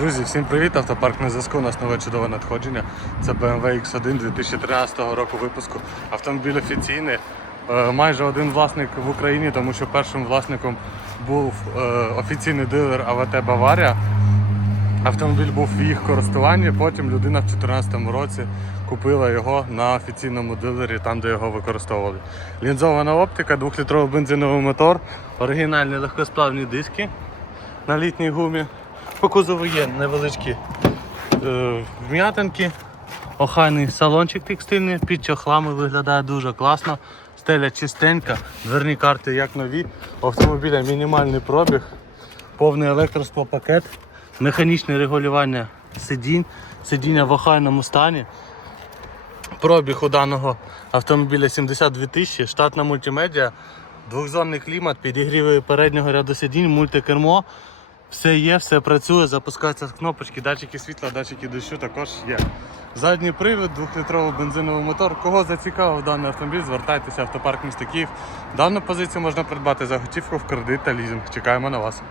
Друзі, всім привіт! Автопарк на зв'язку. У нас нове чудове надходження. Це BMW X1 2013 року випуску. Автомобіль офіційний. Е, Майже один власник в Україні, тому що першим власником був е, офіційний дилер АВТ Баварія. Автомобіль був в їх користуванні, потім людина в 2014 році купила його на офіційному дилері, там де його використовували. Лінзована оптика, 2-літровий бензиновий мотор, оригінальні легкосплавні диски на літній гумі. По кузову є невеличкі е, вм'ятинки, охайний салончик текстильний, під чохлами виглядає дуже класно. Стеля чистенька, дверні карти як нові, автомобіля мінімальний пробіг, повний електросклопакет, механічне регулювання сидінь, сидіння в охайному стані. Пробіг у даного автомобіля 72 тисячі, штатна мультимедіа, двохзонний клімат, підігріви переднього ряду сидінь, мультикермо. Все є, все працює, запускаються кнопочки, датчики світла, датчики дощу також є. Задній привід, 2-літровий бензиновий мотор. Кого зацікавив даний автомобіль, звертайтеся автопарк міста Київ. Дану позицію можна придбати за готівку в кредит та лізинг. Чекаємо на вас.